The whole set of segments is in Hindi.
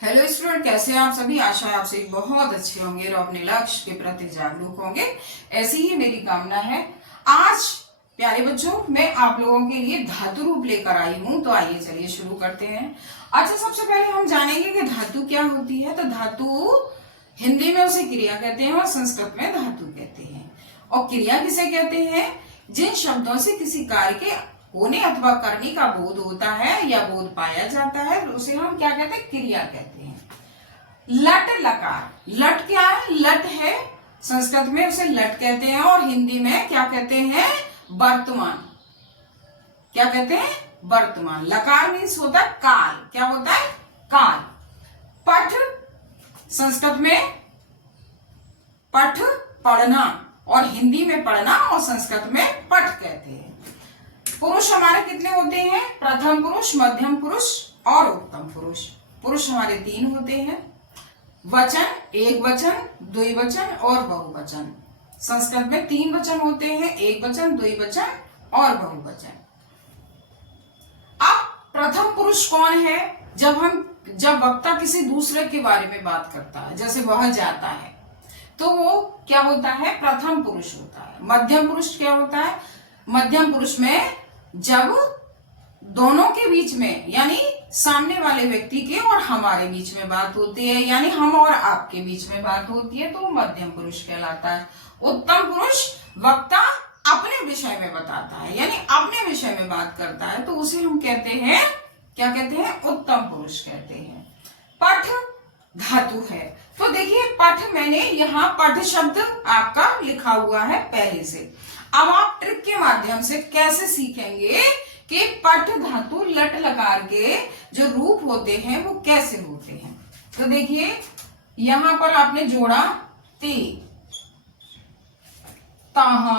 हेलो स्टूडेंट, कैसे हैं आप सभी। आशा है आप सभी बहुत अच्छे होंगे और अपने लक्ष्य के प्रति जागरूक होंगे। ऐसी ही मेरी कामना है। आज प्यारे बच्चों, मैं आप लोगों के लिए धातु रूप लेकर आई हूं। तो आइए चलिए शुरू करते हैं। अच्छा, सबसे पहले हम जानेंगे कि धातु क्या होती है। तो धातु हिंदी में उसे क्रिया कहते हैं और संस्कृत में धातु कहते हैं। और क्रिया किसे कहते हैं? जिन शब्दों से किसी कार्य के होने अथवा करने का बोध होता है या बोध पाया जाता है, तो उसे हम क्या कहते हैं? क्रिया कहते हैं। लट लकार, लट क्या है? लट है, संस्कृत में उसे लट कहते हैं और हिंदी में क्या कहते हैं? वर्तमान। क्या कहते हैं? वर्तमान। लकार मीन्स होता है काल। क्या होता है? काल। पठ, संस्कृत में पठ पढ़ना और हिंदी में पढ़ना और संस्कृत में पठ कहते हैं। पुरुष हमारे कितने होते हैं? प्रथम पुरुष, मध्यम पुरुष और उत्तम पुरुष। पुरुष हमारे 3 होते हैं। वचन, एक वचन, द्विवचन और बहुवचन। संस्कृत में 3 वचन होते हैं, एक वचन, द्विवचन और बहुवचन। अब प्रथम पुरुष कौन है? जब वक्ता किसी दूसरे के बारे में बात करता है, जैसे वह जाता है, तो वो क्या होता है? प्रथम पुरुष होता है। मध्यम पुरुष क्या होता है? मध्यम पुरुष में जब दोनों के बीच में, यानी सामने वाले व्यक्ति के और हमारे बीच में बात होती है, यानी हम और आपके बीच में बात होती है, तो वो मध्यम पुरुष कहलाता है। उत्तम पुरुष वक्ता अपने विषय में बताता है, यानी अपने विषय में बात करता है, तो उसे हम कहते हैं, क्या कहते हैं? उत्तम पुरुष कहते हैं। पठ धातु है। तो देखिए, पठ, मैंने यहाँ पठ शब्द आपका लिखा हुआ है पहले से। अब आप ट्रिक के माध्यम से कैसे सीखेंगे कि पठ धातु लट लकार के जो रूप होते हैं वो कैसे होते हैं। तो देखिए, यहां पर आपने जोड़ा ती, तह,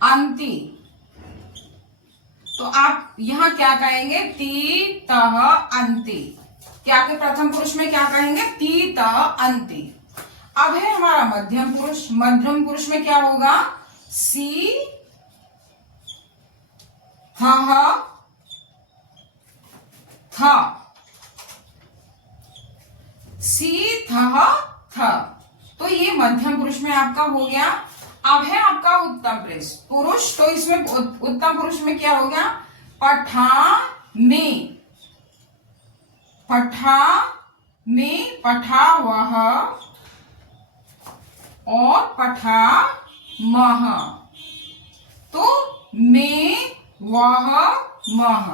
अंति। तो आप यहां क्या कहेंगे? ती, तह, अंति। क्या के प्रथम पुरुष में क्या कहेंगे? ती, तह, अंति। अब है हमारा मध्यम पुरुष। मध्यम पुरुष में क्या होगा? सी, ह, थ। सी, थ। तो ये मध्यम पुरुष में आपका हो गया। अब है आपका उत्तम पुरुष। तो इसमें उत्तम पुरुष में क्या हो गया? पठा में, पठा में, पठा वह और पठा मह। तो में, वह, मह।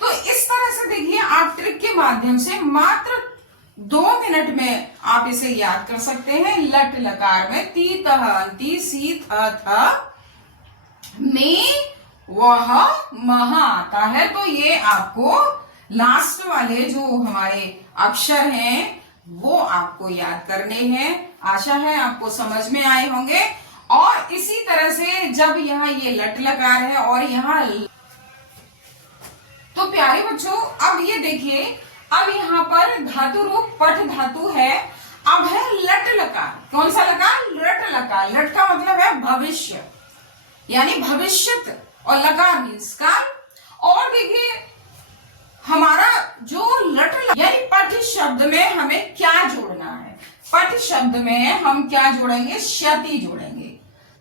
तो इस तरह से देखिए, आप ट्रिक के माध्यम से मात्र 2 मिनट में आप इसे याद कर सकते हैं। लट लकार में ती, तह, अंति, सी, थ, में, वह, मह आता है। तो ये आपको लास्ट वाले जो हमारे अक्षर हैं वो आपको याद करने हैं। आशा है आपको समझ में आए होंगे। और इसी तरह से जब यहाँ ये लट लकार है और यहाँ, तो प्यारे बच्चों, अब ये देखिए, अब यहाँ पर धातु रूप पठ धातु है। अब है लट लकार। कौन सा लकार? लट लकार। लट का मतलब है भविष्य, यानी भविष्यत, और लकार मीन्स काल। और देखिए, हमारा जो लट यानी पठ शब्द में हमें क्या जोड़ना है? पठ शब्द में हम क्या जोड़ेंगे? क्षति जोड़ेंगे।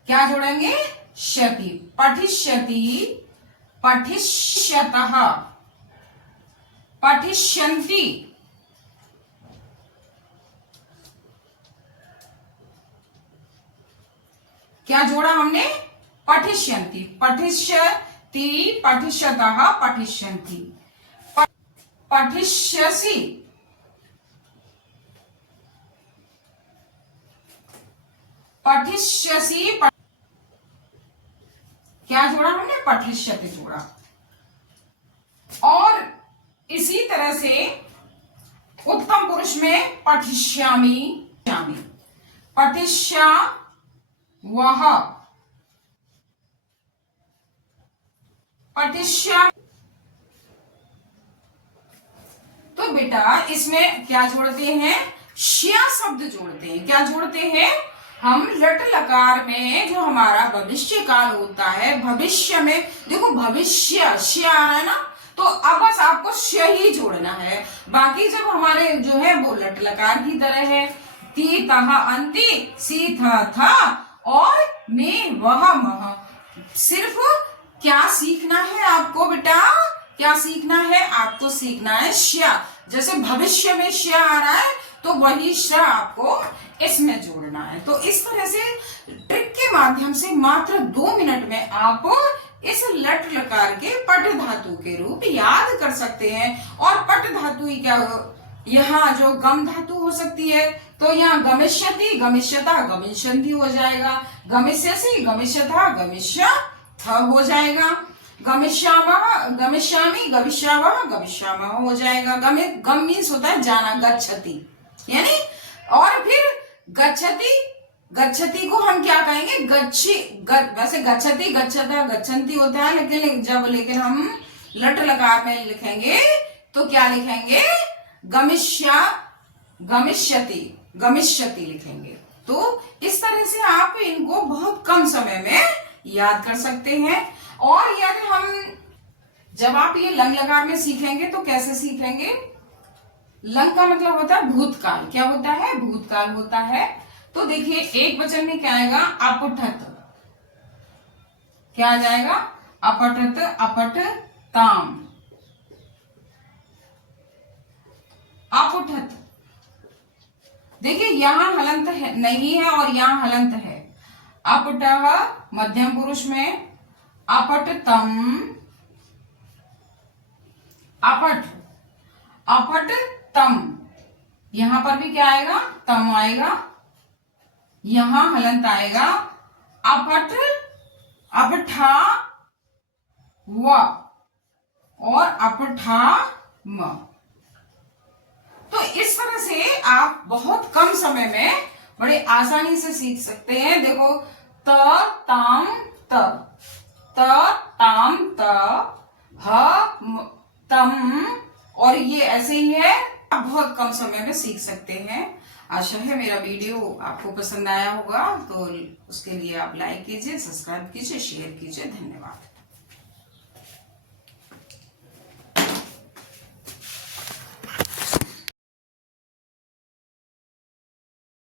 क्या जोड़ेंगे? क्षति। पठिष्यति, पठिष्यतः, पठिष्यन्ति। क्या जोड़ा हमने? पठिष्यन्ति, पठिष्यति, पठिष्यतः, पठिष्यन्ति। पठिष्यसि, पठिष्यसि। क्या जोड़ा हमने? पठिष्यति जोड़ा। और इसी तरह से उत्तम पुरुष में पठिष्यामि, पठिष्या वह, पठिष्या। तो बेटा, इसमें क्या जोड़ते हैं? श्या शब्द जोड़ते हैं। क्या जोड़ते हैं? हम लट लकार में जो हमारा भविष्य काल होता है, भविष्य में देखो, भविष्य श्या आ रहा है ना, तो अब बस आपको श ही जोड़ना है। बाकी जब हमारे जो है वो लट लकार की तरह है, ती तह अंति सी था और में वह मह। सिर्फ क्या सीखना है आपको बेटा, क्या सीखना है आपको? सीखना है श्या। जैसे भविष्य में श्या आ रहा है तो वही श आपको इसमें जोड़ना है। तो इस तरह से ट्रिक के माध्यम से मात्र 2 मिनट में आप इस लट लकार के पट धातु के रूप याद कर सकते हैं। और पट धातु ही क्या, यहाँ जो गम धातु हो सकती है तो यहाँ गमिष्यति गमिष्यता गमिष्यन्ति हो जाएगा, गमिष्यसि गमिष्यथा गमिष्यथ हो जाएगा, गमिष्यामः गमिष्यामि गमिष्यावः गमिष्यामः हो जाएगा। गम मीन्स होता है जाना, गच्छति यानी। और फिर गच्छति, गच्छति को हम क्या कहेंगे? वैसे गच्छति गच्छता गच्छन्ति होता है, लेकिन हम लट लकार में लिखेंगे तो क्या लिखेंगे? गमिष्यति गमिष्यति लिखेंगे। तो इस तरह से आप इनको बहुत कम समय में याद कर सकते हैं। और यदि हम जब आप ये लंग लकार में सीखेंगे तो कैसे सीखेंगे? लंग का मतलब होता है भूतकाल। क्या होता है? भूतकाल होता है। तो देखिए एक वचन में क्या आएगा? अपठत। क्या आ जाएगा? अपठत अपठताम, अपठत। देखिए यहां हलंत है नहीं है और यहां हलंत है। अपटह मध्यम पुरुष में, अपठतम, अपठ, अपठतम। यहां पर भी क्या आएगा? तम आएगा। यहां हलंत आएगा अपठ, अपठा व और अपठा म। तो इस तरह से आप बहुत कम समय में बड़े आसानी से सीख सकते हैं। देखो त ताम त, त ताम त, ह तम, और ये ऐसे ही है। आप बहुत कम समय में सीख सकते हैं। आशा है मेरा वीडियो आपको पसंद आया होगा, तो उसके लिए आप लाइक कीजिए, सब्सक्राइब कीजिए, शेयर कीजिए। धन्यवाद।